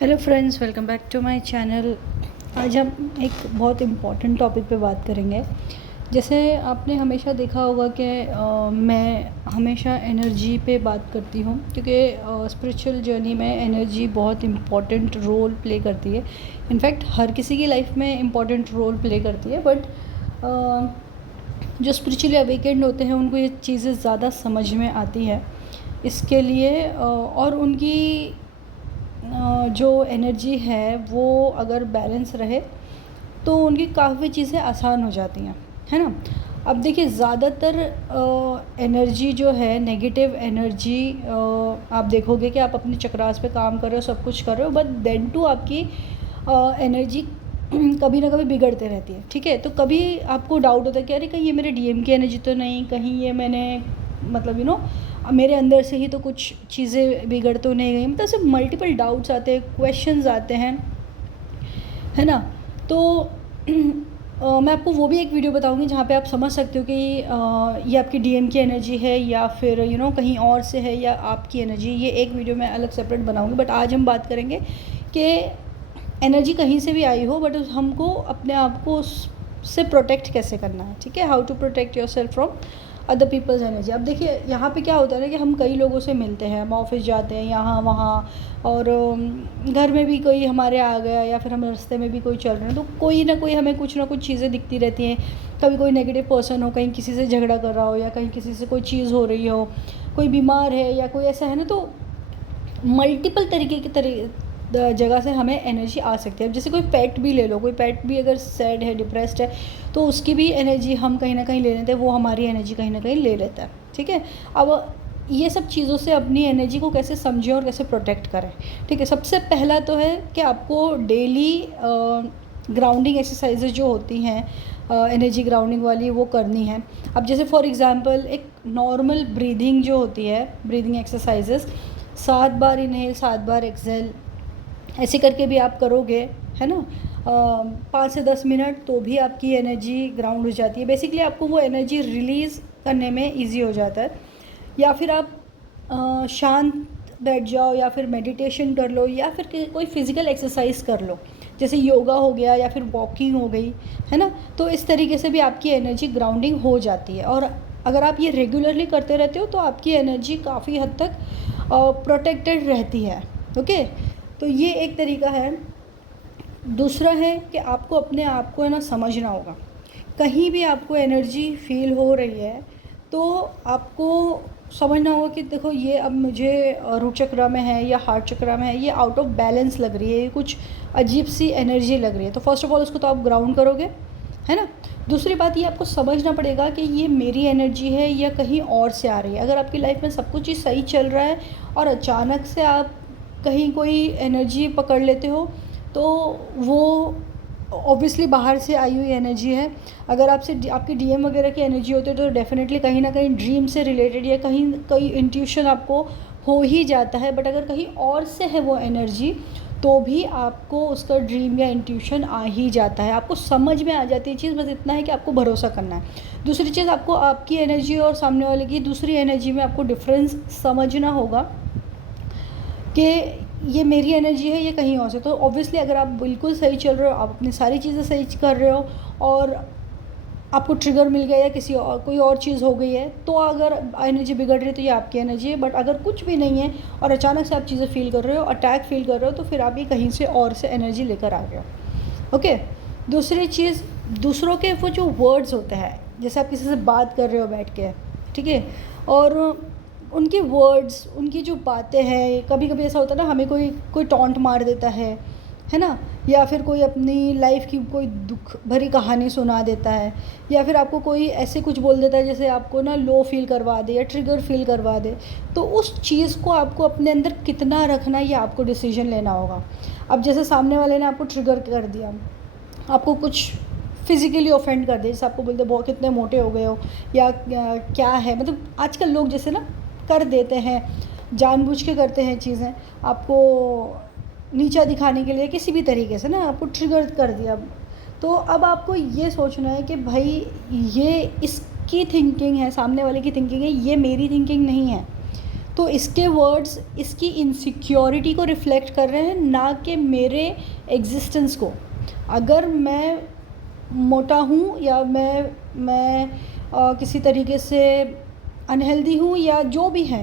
Hello friends, welcome back to my channel. आज हम एक बहुत इम्पॉर्टेंट टॉपिक पे बात करेंगे। जैसे आपने हमेशा देखा होगा कि मैं हमेशा एनर्जी पे बात करती हूँ, क्योंकि स्पिरिचुअल जर्नी में एनर्जी बहुत इम्पॉर्टेंट रोल प्ले करती है। इनफैक्ट हर किसी की लाइफ में इम्पॉर्टेंट रोल प्ले करती है, बट जो स्पिरिचुअली अवेकेंड होते हैं उनको ये चीज़ें ज़्यादा समझ में आती है। इसके लिए और उनकी जो एनर्जी है वो अगर बैलेंस रहे तो उनकी काफ़ी चीज़ें आसान हो जाती हैं, है ना। अब देखिए, ज़्यादातर एनर्जी जो है, नेगेटिव एनर्जी, आप देखोगे कि आप अपने चक्रास पे काम कर रहे हो, सब कुछ कर रहे हो, बट देन टू आपकी एनर्जी कभी ना कभी बिगड़ते रहती है। ठीक है, तो कभी आपको डाउट होता है कि अरे कहीं ये मेरे डीएम की एनर्जी तो नहीं, कहीं ये मैंने मतलब मेरे अंदर से ही तो कुछ चीज़ें बिगड़ तो नहीं गई। मतलब सिर्फ मल्टीपल डाउट्स आते हैं, क्वेश्चंस आते हैं, है ना। तो मैं आपको वो भी एक वीडियो बताऊंगी जहाँ पे आप समझ सकते हो कि ये आपकी डीएम की एनर्जी है या फिर कहीं और से है या आपकी एनर्जी। ये एक वीडियो मैं अलग सेपरेट बनाऊंगी, बट आज हम बात करेंगे कि एनर्जी कहीं से भी आई हो, बट हमको अपने आप को उससे प्रोटेक्ट कैसे करना है। ठीक है, how to protect yourself from other people's energy. अब देखिए, यहाँ पे क्या होता है ना कि हम कई लोगों से मिलते हैं, हम ऑफिस जाते हैं यहाँ वहाँ, और घर में भी कोई हमारे आ गया या फिर हम रास्ते में भी कोई चल रहे हैं, तो कोई ना कोई हमें कुछ ना कुछ चीज़ें दिखती रहती हैं। कभी कोई नेगेटिव पर्सन हो, कहीं किसी से झगड़ा कर रहा हो, या कहीं किसी से कोई चीज़ हो रही हो, कोई बीमार है या कोई ऐसा है ना, तो मल्टीपल तरीके की जगह से हमें एनर्जी आ सकती है। अब जैसे कोई पेट भी ले लो, कोई पेट भी अगर सैड है, डिप्रेस्ड है, तो उसकी भी एनर्जी हम कहीं ना कहीं ले लेते हैं, वो हमारी एनर्जी कहीं ना कहीं ले लेता है। ठीक है, अब ये सब चीज़ों से अपनी एनर्जी को कैसे समझें और कैसे प्रोटेक्ट करें। ठीक है, सबसे पहला तो है कि आपको डेली ग्राउंडिंग एक्सरसाइजेज जो होती हैं, एनर्जी ग्राउंडिंग वाली, वो करनी है। अब जैसे फॉर एग्जांपल एक नॉर्मल ब्रीदिंग जो होती है, ब्रीदिंग एक्सरसाइजेस, 7 बार इनहेल 7 बार एक्सहेल, ऐसे करके भी आप करोगे, है ना, 5 से 10 मिनट, तो भी आपकी एनर्जी ग्राउंड हो जाती है। बेसिकली आपको वो एनर्जी रिलीज़ करने में इजी हो जाता है। या फिर आप शांत बैठ जाओ, या फिर मेडिटेशन कर लो, या फिर कोई फिज़िकल एक्सरसाइज कर लो, जैसे योगा हो गया या फिर वॉकिंग हो गई, है ना। तो इस तरीके से भी आपकी एनर्जी ग्राउंडिंग हो जाती है, और अगर आप ये रेगुलरली करते रहते हो तो आपकी एनर्जी काफ़ी हद तक प्रोटेक्टेड रहती है। ओके, तो ये एक तरीका है। दूसरा है कि आपको अपने आप को है ना समझना होगा। कहीं भी आपको एनर्जी फील हो रही है तो आपको समझना होगा कि देखो, ये अब मुझे रूट चक्रा में है या हार्ट चक्रा में है, ये आउट ऑफ बैलेंस लग रही है, ये कुछ अजीब सी एनर्जी लग रही है। तो फर्स्ट ऑफ ऑल उसको तो आप ग्राउंड करोगे, है ना। दूसरी बात, ये आपको समझना पड़ेगा कि ये मेरी एनर्जी है या कहीं और से आ रही है। अगर आपकी लाइफ में सब कुछ ही सही चल रहा है और अचानक से आप कहीं कोई एनर्जी पकड़ लेते हो, तो वो ऑब्वियसली बाहर से आई हुई एनर्जी है। अगर आपसे आपकी डीएम वगैरह की एनर्जी होती है तो डेफिनेटली कहीं ना कहीं ड्रीम से रिलेटेड या कहीं कोई इंट्यूशन आपको हो ही जाता है। बट अगर कहीं और से है वो एनर्जी, तो भी आपको उसका ड्रीम या इंट्यूशन आ ही जाता है, आपको समझ में आ जाती है चीज़। बस इतना है कि आपको भरोसा करना है। दूसरी चीज़, आपको आपकी एनर्जी और सामने वाले की दूसरी एनर्जी में आपको डिफरेंस समझना होगा कि ये मेरी एनर्जी है, ये कहीं और से। तो ऑब्वियसली अगर आप बिल्कुल सही चल रहे हो, आप अपनी सारी चीज़ें सही कर रहे हो, और आपको ट्रिगर मिल गया या किसी और कोई और चीज़ हो गई है, तो अगर एनर्जी बिगड़ रही है तो ये आपकी एनर्जी है। बट अगर कुछ भी नहीं है और अचानक से आप चीज़ें फील कर रहे हो, अटैक फील कर रहे हो, तो फिर आप ये कहीं से और से एनर्जी लेकर आ गए हो। ओके, दूसरी चीज़, दूसरों के वो जो वर्ड्स होते हैं, जैसे आप किसी से बात कर रहे हो बैठ के, ठीक है, और उनके वर्ड्स, उनकी जो बातें हैं, कभी कभी ऐसा होता है ना, हमें कोई कोई टॉन्ट मार देता है ना, या फिर कोई अपनी लाइफ की कोई दुख भरी कहानी सुना देता है, या फिर आपको कोई ऐसे कुछ बोल देता है जैसे आपको ना लो फील करवा दे या ट्रिगर फील करवा दे। तो उस चीज़ को आपको अपने अंदर कितना रखना है, ये आपको डिसीजन लेना होगा। अब जैसे सामने वाले ने आपको ट्रिगर कर दिया, आपको कुछ फिज़िकली ऑफेंड कर दिया, जैसे आपको बोलते बहुत कितने मोटे हो गए हो, या क्या है, मतलब आजकल लोग जैसे ना कर देते हैं, जानबूझ के करते हैं चीज़ें, आपको नीचा दिखाने के लिए किसी भी तरीके से ना आपको ट्रिगर कर दिया। तो अब आपको ये सोचना है कि भाई, ये इसकी थिंकिंग है, सामने वाले की थिंकिंग है, ये मेरी थिंकिंग नहीं है। तो तो इसके वर्ड्स इसकी इनसिक्योरिटी को रिफ्लेक्ट कर रहे हैं, ना कि मेरे एग्जिस्टेंस को। अगर मैं मोटा हूँ या मैं किसी तरीके से अनहेल्दी हूँ या जो भी है,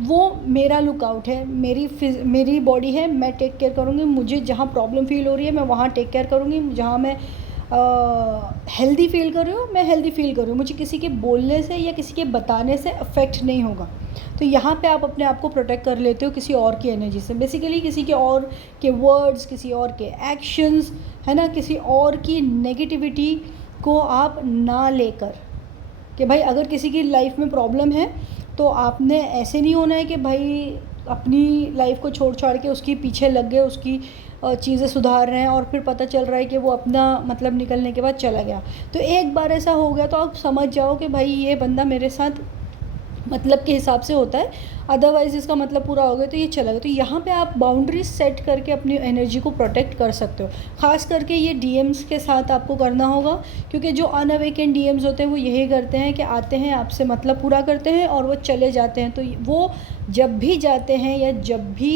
वो मेरा लुकआउट है, मेरी बॉडी है, मैं टेक केयर करूँगी। मुझे जहाँ प्रॉब्लम फील हो रही है मैं वहाँ टेक केयर करूँगी, जहाँ मैं हेल्दी फील कर रही हूँ मैं हेल्दी फील कर रही हूँ। मुझे किसी के बोलने से या किसी के बताने से अफेक्ट नहीं होगा। तो यहाँ पे आप अपने आप को प्रोटेक्ट कर लेते हो किसी और की एनर्जी से, बेसिकली किसी के और के वर्ड्स, किसी और के एक्शंस, है ना, किसी और की नेगेटिविटी को आप ना लेकर। कि भाई अगर किसी की लाइफ में प्रॉब्लम है तो आपने ऐसे नहीं होना है कि भाई अपनी लाइफ को छोड़ छाड़ के उसकी पीछे लग गए, उसकी चीज़ें सुधार रहे हैं और फिर पता चल रहा है कि वो अपना मतलब निकलने के बाद चला गया। तो एक बार ऐसा हो गया तो आप समझ जाओ कि भाई ये बंदा मेरे साथ मतलब के हिसाब से होता है, अदरवाइज़ इसका मतलब पूरा हो गया तो ये चला गया। तो यहाँ पे आप बाउंड्रीज सेट करके अपनी एनर्जी को प्रोटेक्ट कर सकते हो। ख़ास करके ये डीएम्स के साथ आपको करना होगा, क्योंकि जो अनअवेकन डीएम्स होते हैं वो यही करते हैं कि आते हैं, आपसे मतलब पूरा करते हैं और वो चले जाते हैं। तो वो जब भी जाते हैं या जब भी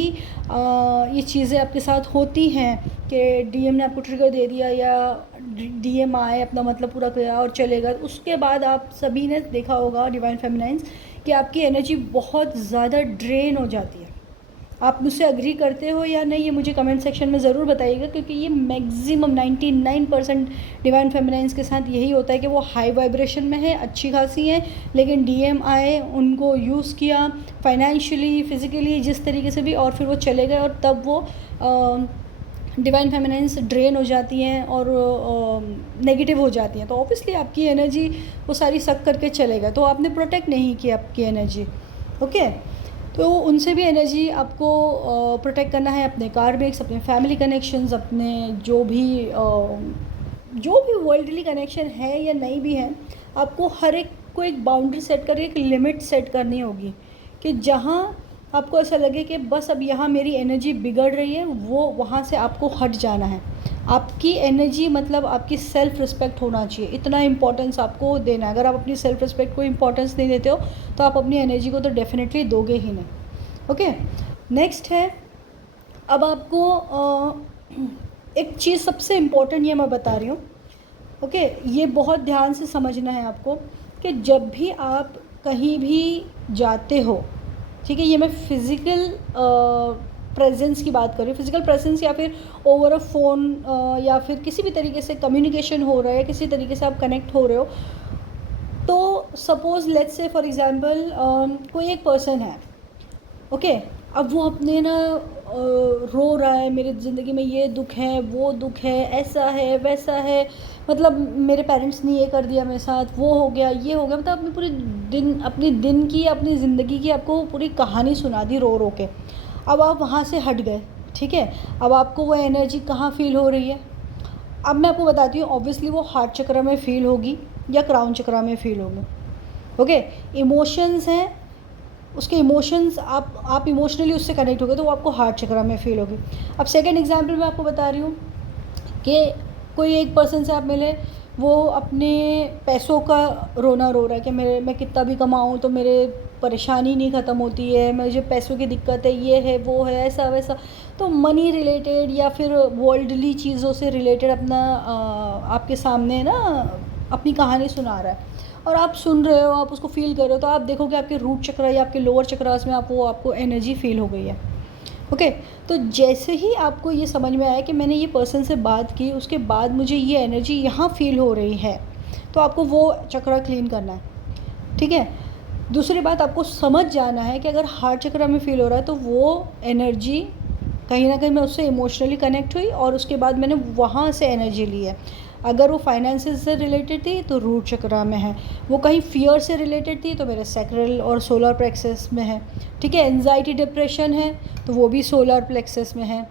ये चीज़ें आपके साथ होती हैं कि डीएम ने आपको ट्रिगर दे दिया या डीएम आए, अपना मतलब पूरा किया और चलेगा, उसके बाद आप सभी ने देखा होगा डिवाइन फेमिनाइंस कि आपकी एनर्जी बहुत ज़्यादा ड्रेन हो जाती है। आप मुझसे अग्री करते हो या नहीं, ये मुझे कमेंट सेक्शन में ज़रूर बताइएगा, क्योंकि ये मैक्सिमम 99% डिवाइन फेमिनाइंस के साथ यही होता है कि वो हाई वाइब्रेशन में है, अच्छी खासी हैं, लेकिन डीएम आए, उनको यूज़ किया फाइनेंशियली, फिज़िकली, जिस तरीके से भी, और फिर वो चले गए और तब वो डिवाइन फेमिनाइंस ड्रेन हो जाती हैं और नेगेटिव हो जाती हैं। तो ऑब्वियसली आपकी एनर्जी वो सारी सक करके चलेगा, तो आपने प्रोटेक्ट नहीं किया आपकी एनर्जी। ओके, तो उनसे भी एनर्जी आपको प्रोटेक्ट करना है, अपने कार्मिक्स, अपने फैमिली कनेक्शंस, अपने जो भी वर्ल्डली कनेक्शन है या नहीं भी है, आपको हर एक को एक बाउंड्री सेट कर, एक लिमिट सेट करनी होगी कि जहाँ आपको ऐसा लगे कि बस अब यहाँ मेरी एनर्जी बिगड़ रही है, वो वहाँ से आपको हट जाना है। आपकी एनर्जी मतलब आपकी सेल्फ़ रिस्पेक्ट होना चाहिए, इतना इम्पोर्टेंस आपको देना है। अगर आप अपनी सेल्फ़ रिस्पेक्ट को इम्पोर्टेंस नहीं देते हो तो आप अपनी एनर्जी को तो डेफिनेटली दोगे ही नहीं। ओके, नेक्स्ट है, अब आपको एक चीज़ सबसे इम्पोर्टेंट ये मैं बता रही हूँ। ओके, ये बहुत ध्यान से समझना है आपको कि जब भी आप कहीं भी जाते हो, ठीक है, ये मैं फ़िज़िकल प्रेजेंस की बात कर रही हूँ, फिज़िकल प्रेजेंस या फिर ओवर अ फ़ोन या फिर किसी भी तरीके से कम्युनिकेशन हो रहा है, किसी तरीके से आप कनेक्ट हो रहे हो। तो suppose let's say for example कोई एक पर्सन है, ओके, अब वो अपने ना रो रहा है, मेरी ज़िंदगी में ये दुख है, वो दुख है, ऐसा है, वैसा है, मतलब मेरे पेरेंट्स ने ये कर दिया मेरे साथ, वो हो गया, ये हो गया, मतलब अपने दिन की, अपनी ज़िंदगी की आपको पूरी कहानी सुना दी रो रो के। अब आप वहाँ से हट गए, ठीक है, अब आपको वो एनर्जी कहाँ फ़ील हो रही है? अब मैं आपको बताती हूँ, ऑब्वियसली वो हार्ट चक्र में फ़ील होगी या क्राउन चक्र में फ़ील होगी। ओके, इमोशंस हैं, उसके इमोशंस आप इमोशनली उससे कनेक्ट हो गए तो वो आपको हार्ट चक्र में फ़ील होगी। अब सेकंड एग्जांपल मैं आपको बता रही हूँ कि कोई एक पर्सन से आप मिले, वो अपने पैसों का रोना रो रहा है कि मैं कितना भी कमाऊँ तो मेरे परेशानी नहीं ख़त्म होती है, मुझे पैसों की दिक्कत है, ये है, वो है, ऐसा वैसा। तो मनी रिलेटेड या फिर वर्ल्डली चीज़ों से रिलेटेड अपना आपके सामने ना अपनी कहानी सुना रहा है और आप सुन रहे हो, आप उसको फ़ील कर रहे हो, तो आप देखोगे आपके रूट चक्र या आपके लोअर चक्रास में आपको एनर्जी फ़ील हो गई है। ओके, तो जैसे ही आपको ये समझ में आया कि मैंने ये पर्सन से बात की, उसके बाद मुझे ये एनर्जी यहाँ फ़ील हो रही है, तो आपको वो चक्र क्लीन करना है, ठीक है। दूसरी बात, आपको समझ जाना है कि अगर हार्ट चक्र में फ़ील हो रहा है तो वो एनर्जी कहीं ना कहीं मैं उससे इमोशनली कनेक्ट हुई और उसके बाद मैंने वहाँ से एनर्जी ली है। अगर वो फाइनेंसेस से रिलेटेड थी तो रूट चक्र में है, वो कहीं फियर से रिलेटेड थी तो मेरे सैक्रल और सोलर प्लेक्सस में है, ठीक है। एंजाइटी डिप्रेशन है तो वो भी सोलर प्लेक्सस में है,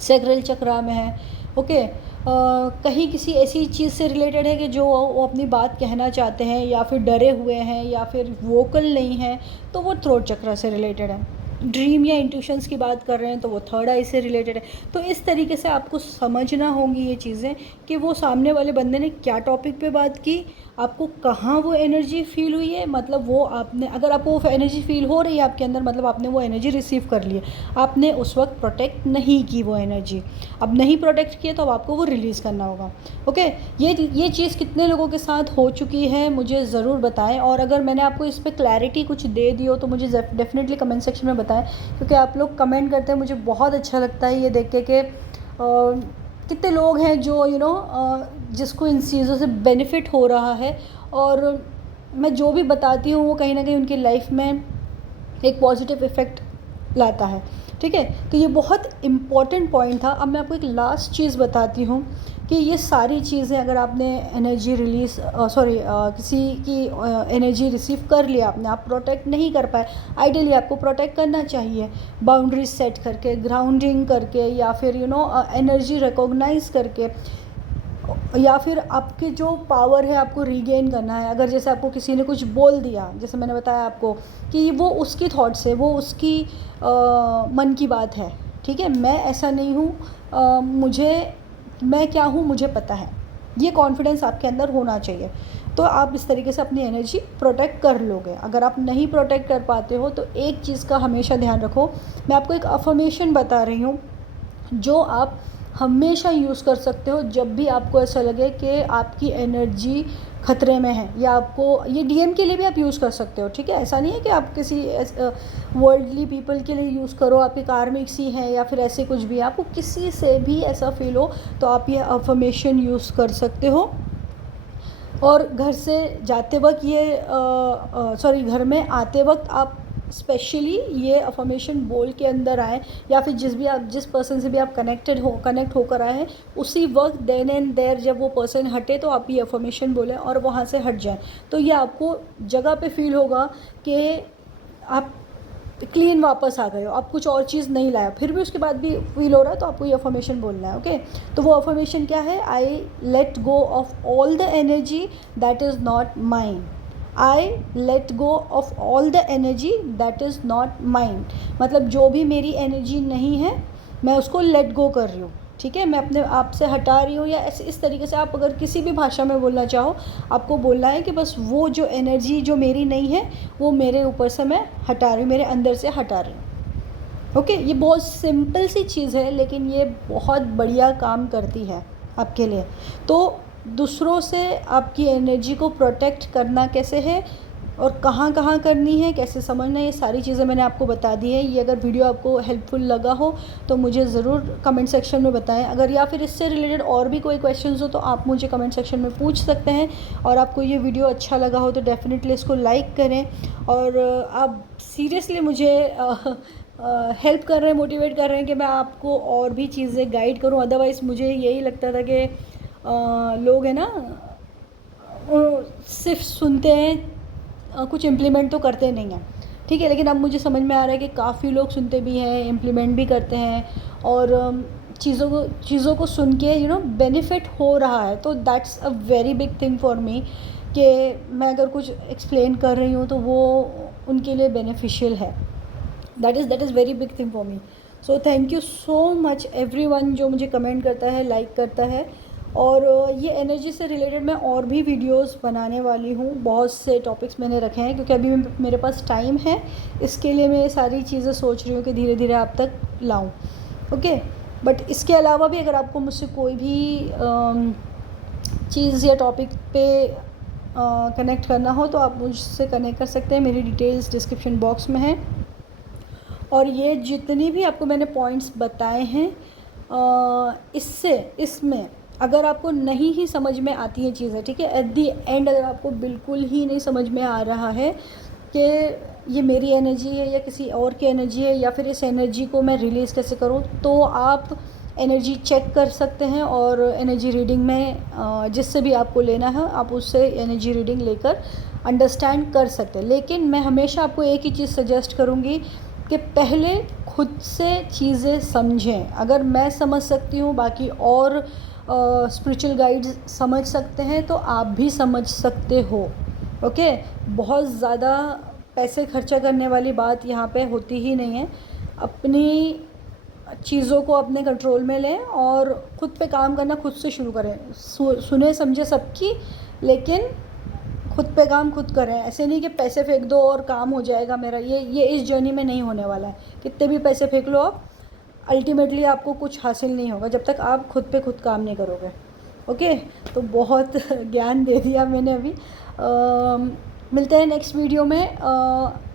सैक्रल चक्र में है। ओके, कहीं किसी ऐसी चीज़ से रिलेटेड है कि जो वो अपनी बात कहना चाहते हैं या फिर डरे हुए हैं या फिर वोकल नहीं है तो वो थ्रोट चक्र से रिलेटेड है। ड्रीम या इंट्यूशंस की बात कर रहे हैं तो वो थर्ड आई से रिलेटेड है। तो इस तरीके से आपको समझना होंगी ये चीज़ें कि वो सामने वाले बंदे ने क्या टॉपिक पे बात की, आपको कहाँ वो एनर्जी फ़ील हुई है, मतलब वो आपने, अगर आपको वो एनर्जी फ़ील हो रही है आपके अंदर, मतलब आपने वो एनर्जी रिसीव कर ली है, आपने उस वक्त प्रोटेक्ट नहीं की वो एनर्जी। अब नहीं प्रोटेक्ट किया तो अब आपको वो रिलीज़ करना होगा। ओके, ये चीज़ कितने लोगों के साथ हो चुकी है मुझे ज़रूर बताएं, और अगर मैंने आपको इस पर क्लैरिटी कुछ दे दी हो तो मुझे डेफिनेटली कमेंट सेक्शन में बताएं, क्योंकि आप लोग कमेंट करते हैं, मुझे बहुत अच्छा लगता है ये देख के कि कितने लोग हैं जो जिसको इन चीज़ों से बेनिफिट हो रहा है, और मैं जो भी बताती हूँ वो कहीं ना कहीं उनकी लाइफ में एक पॉजिटिव इफ़ेक्ट लाता है। ठीक है, तो ये बहुत इम्पॉर्टेंट पॉइंट था। अब मैं आपको एक लास्ट चीज़ बताती हूँ कि ये सारी चीज़ें अगर आपने एनर्जी रिलीज़ किसी की एनर्जी रिसीव कर लिया आपने, आप प्रोटेक्ट नहीं कर पाए, आइडियली आपको प्रोटेक्ट करना चाहिए बाउंड्रीज सेट करके, ग्राउंडिंग करके, या फिर एनर्जी रिकॉग्नाइज करके, या फिर आपके जो पावर है आपको रीगेन करना है। अगर जैसे आपको किसी ने कुछ बोल दिया, जैसे मैंने बताया आपको कि वो उसकी थॉट्स है, वो उसकी मन की बात है, ठीक है, मैं ऐसा नहीं हूँ, मैं क्या हूँ मुझे पता है, ये कॉन्फिडेंस आपके अंदर होना चाहिए, तो आप इस तरीके से अपनी एनर्जी प्रोटेक्ट कर लोगे। अगर आप नहीं प्रोटेक्ट कर पाते हो तो एक चीज़ का हमेशा ध्यान रखो, मैं आपको एक अफर्मेशन बता रही हूँ जो आप हमेशा यूज़ कर सकते हो जब भी आपको ऐसा लगे कि आपकी एनर्जी ख़तरे में है, या आपको ये डीएम के लिए भी आप यूज़ कर सकते हो। ठीक है, ऐसा नहीं है कि आप किसी वर्ल्डली पीपल के लिए यूज़ करो, आपके कार्मिक्स ही हैं या फिर ऐसे कुछ भी, आपको किसी से भी ऐसा फील हो तो आप ये अफर्मेशन यूज़ कर सकते हो। और घर से जाते वक्त घर में आते वक्त आप स्पेशली ये अफर्मेशन बोल के अंदर आए, या फिर जिस पर्सन से भी आप कनेक्ट होकर आए हैं उसी वक्त देन एंड देयर जब वो पर्सन हटे तो आप ये अफर्मेशन बोलें और वहाँ से हट जाएं, तो ये आपको जगह पे फील होगा कि आप क्लीन वापस आ गए हो, आप कुछ और चीज़ नहीं लाया, फिर भी उसके बाद भी फील हो रहा है तो आपको ये अफर्मेशन बोलना है। ओके, तो वो अफर्मेशन क्या है? I let go of all the energy that is not mine. I let go of all the energy that is not mine, मतलब जो भी मेरी एनर्जी नहीं है मैं उसको लेट गो कर रही हूँ। ठीक है, मैं अपने आप से हटा रही हूँ, या ऐसे इस तरीके से आप अगर किसी भी भाषा में बोलना चाहो, आपको बोलना है कि बस वो जो एनर्जी जो मेरी नहीं है वो मेरे ऊपर से मैं हटा रही हूँ, मेरे अंदर से हटा रही हूँ। ओके, ये बहुत सिंपल सी चीज़ है लेकिन ये बहुत बढ़िया काम करती है आपके लिए। तो दूसरों से आपकी एनर्जी को प्रोटेक्ट करना कैसे है और कहाँ कहाँ करनी है, कैसे समझना है, ये सारी चीज़ें मैंने आपको बता दी है। ये अगर वीडियो आपको हेल्पफुल लगा हो तो मुझे ज़रूर कमेंट सेक्शन में बताएं। अगर या फिर इससे रिलेटेड और भी कोई क्वेश्चंस हो तो आप मुझे कमेंट सेक्शन में पूछ सकते हैं। और आपको ये वीडियो अच्छा लगा हो तो डेफ़िनेटली इसको लाइक करें, और आप सीरियसली मुझे हेल्प कर रहे हैं, मोटिवेट कर रहे हैं कि मैं आपको और भी चीज़ें गाइड करूँ। अदरवाइज़ मुझे यही लगता था कि लोग हैं ना, सिर्फ सुनते हैं, कुछ इम्प्लीमेंट तो करते नहीं हैं। ठीक है, लेकिन अब मुझे समझ में आ रहा है कि काफ़ी लोग सुनते भी हैं, इम्प्लीमेंट भी करते हैं, और चीज़ों को सुन के बेनिफिट हो रहा है, तो that's a very big thing for me कि मैं अगर कुछ एक्सप्लेन कर रही हूँ तो वो उनके लिए बेनिफिशियल है। That is very big thing for me. So thank you so much everyone जो मुझे कमेंट करता है, लाइक करता है। और ये एनर्जी से रिलेटेड मैं और भी वीडियोस बनाने वाली हूँ, बहुत से टॉपिक्स मैंने रखे हैं क्योंकि अभी मेरे पास टाइम है, इसके लिए मैं ये सारी चीज़ें सोच रही हूँ कि धीरे धीरे आप तक लाऊं। ओके, बट इसके अलावा भी अगर आपको मुझसे कोई भी चीज़ या टॉपिक पे कनेक्ट करना हो तो आप मुझसे कनेक्ट कर सकते हैं, मेरी डिटेल्स डिस्क्रिप्शन बॉक्स में है। और ये जितनी भी आपको मैंने पॉइंट्स बताए हैं, इसमें अगर आपको नहीं ही समझ में आती है चीज़ें, ठीक है, एट दी एंड अगर आपको बिल्कुल ही नहीं समझ में आ रहा है कि ये मेरी एनर्जी है या किसी और की एनर्जी है, या फिर इस एनर्जी को मैं रिलीज़ कैसे करूँ, तो आप एनर्जी चेक कर सकते हैं। और एनर्जी रीडिंग में जिससे भी आपको लेना है आप उससे एनर्जी रीडिंग लेकर अंडरस्टैंड कर सकते हैं। लेकिन मैं हमेशा आपको एक ही चीज़ सजेस्ट करूँगी कि पहले खुद से चीज़ें समझें। अगर मैं समझ सकती हूँ, बाकी और स्पिरिचुअल गाइड्स समझ सकते हैं, तो आप भी समझ सकते हो। ओके, बहुत ज़्यादा पैसे खर्चा करने वाली बात यहाँ पे होती ही नहीं है। अपनी चीज़ों को अपने कंट्रोल में लें और ख़ुद पे काम करना खुद से शुरू करें। सुने समझे सबकी, लेकिन खुद पे काम खुद करें। ऐसे नहीं कि पैसे फेंक दो और काम हो जाएगा मेरा, ये इस जर्नी में नहीं होने वाला है। कितने भी पैसे फेंक लो आप, अल्टीमेटली आपको कुछ हासिल नहीं होगा जब तक आप खुद पे खुद काम नहीं करोगे। ओके, तो बहुत ज्ञान दे दिया मैंने अभी। मिलते हैं नेक्स्ट वीडियो में।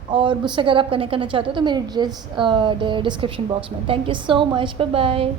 और मुझसे अगर आप कनेक्ट करना चाहते हो तो मेरी डिस्क्रिप्शन बॉक्स में। Thank you so much, bye bye.